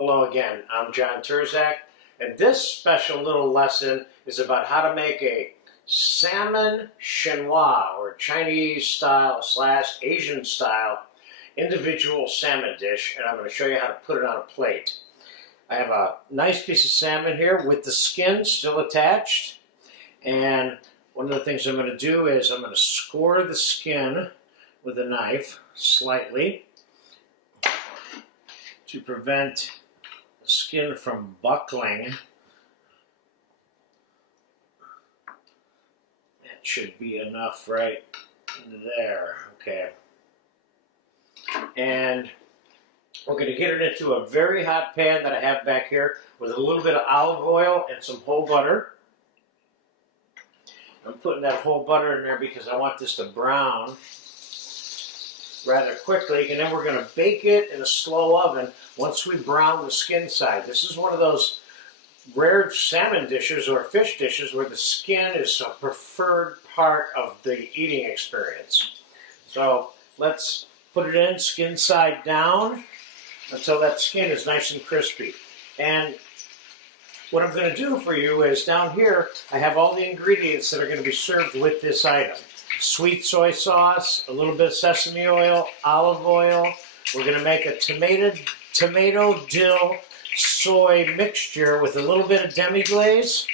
Hello again, I'm John Terzak, and this special little lesson is about how to make a salmon chinois, or Chinese style / Asian style individual salmon dish, and I'm going to show you how to put it on a plate. I have a nice piece of salmon here with the skin still attached, and one of the things I'm going to do is I'm going to score the skin with a knife slightly to prevent the skin from buckling. That should be enough right there. Okay. And we're going to get it into a very hot pan that I have back here with a little bit of olive oil and some whole butter. I'm putting that whole butter in there because I want this to brown rather quickly, and then we're going to bake it in a slow oven once we brown the skin side. This is one of those rare salmon dishes or fish dishes where the skin is a preferred part of the eating experience. So let's put it in skin side down until that skin is nice and crispy. And what I'm going to do for you is down here I have all the ingredients that are going to be served with this item. Sweet soy sauce, a little bit of sesame oil, olive oil. We're going to make a tomato dill soy mixture with a little bit of demi glaze.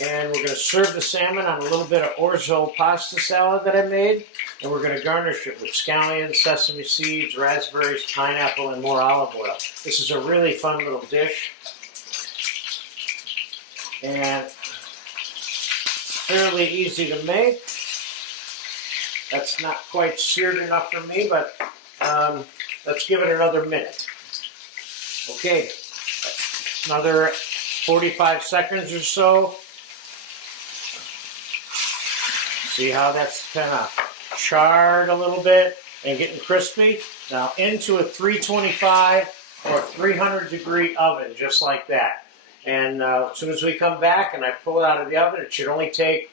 And we're going to serve the salmon on a little bit of orzo pasta salad that I made. And we're going to garnish it with scallions, sesame seeds, raspberries, pineapple, and more olive oil. This is a really fun little dish. And fairly easy to make. That's not quite seared enough for me, but let's give it another minute. Okay, another 45 seconds or so. See how that's kind of charred a little bit and getting crispy? Now into a 325 or 300 degree oven, just like that. And as soon as we come back and I pull it out of the oven, it should only take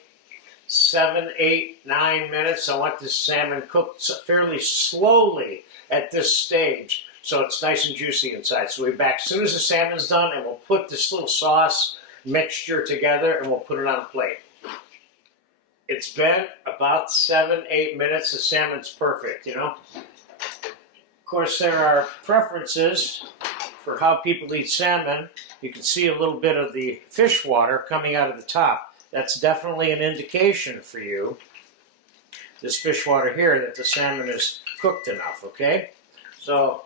7, 8, 9 minutes. I want this salmon cooked fairly slowly at this stage so it's nice and juicy inside. So we'll be back as soon as the salmon's done, and we'll put this little sauce mixture together and we'll put it on a plate. It's been about 7, 8 minutes. The salmon's perfect, you know. Of course, there are preferences for how people eat salmon. You can see a little bit of the fish water coming out of the top. That's definitely an indication for you, this fish water here, that the salmon is cooked enough, okay? So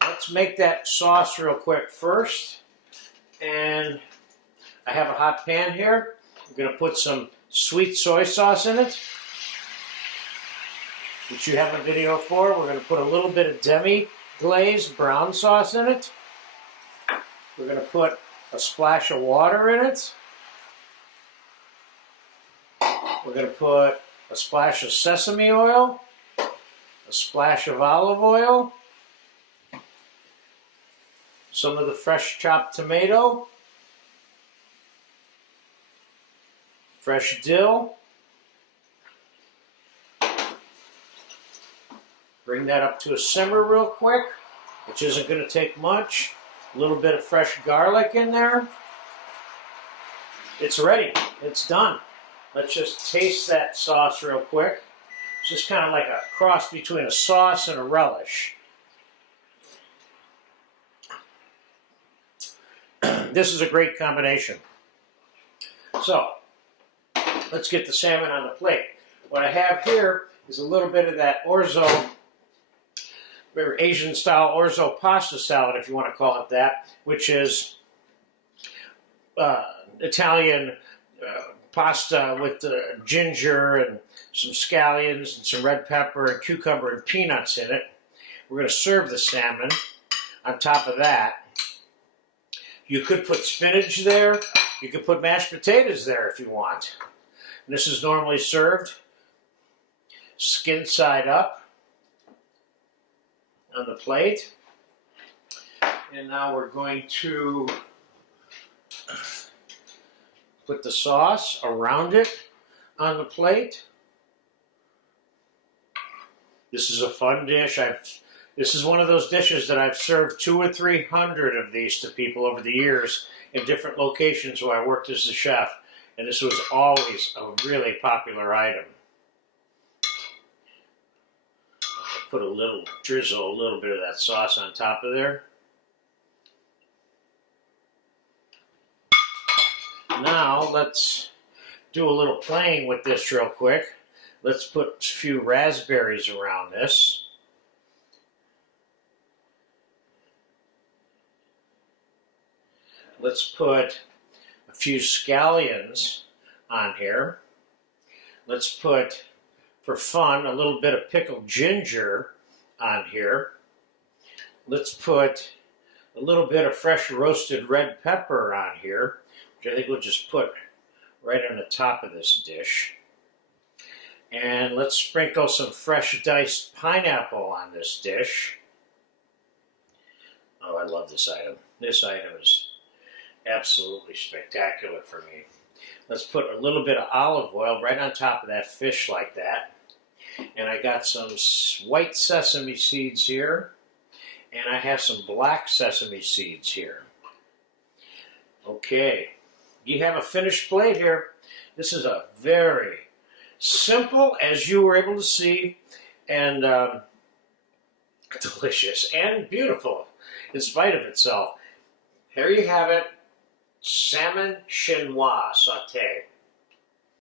let's make that sauce real quick first. And I have a hot pan here. I'm going to put some sweet soy sauce in it, which you have a video for. We're going to put a little bit of demi glaze brown sauce in it. We're going to put a splash of water in it. We're going to put a splash of sesame oil, a splash of olive oil, some of the fresh chopped tomato, fresh dill. Bring that up to a simmer real quick, which isn't going to take much. A little bit of fresh garlic in there. It's ready. It's done. Let's just taste that sauce real quick. It's just kind of like a cross between a sauce and a relish. This is a great combination. So, let's get the salmon on the plate. What I have here is a little bit of that orzo, or Asian style orzo pasta salad, if you want to call it that, which is Italian pasta with ginger and some scallions and some red pepper and cucumber and peanuts in it. We're going to serve the salmon on top of that. You could put spinach there. You could put mashed potatoes there if you want. And this is normally served skin side up on the plate. And now we're going to put the sauce around it on the plate. This is a fun dish. I've This is one of those dishes that I've served 200 or 300 of these to people over the years in different locations where I worked as a chef. And this was always a really popular item. Put a little drizzle, a little bit of that sauce on top of there. Now let's do a little playing with this real quick. Let's put a few raspberries around this. Let's put a few scallions on here. Let's put, for fun, a little bit of pickled ginger on here. Let's put a little bit of fresh roasted red pepper on here, which I think we'll just put right on the top of this dish. And let's sprinkle some fresh diced pineapple on this dish. Oh, I love this item. This item is absolutely spectacular for me. Let's put a little bit of olive oil right on top of that fish like that. And I got some white sesame seeds here. And I have some black sesame seeds here. Okay, you have a finished plate here. This is a very simple, as you were able to see, and delicious and beautiful in spite of itself. Here you have it. Salmon chinois sauté.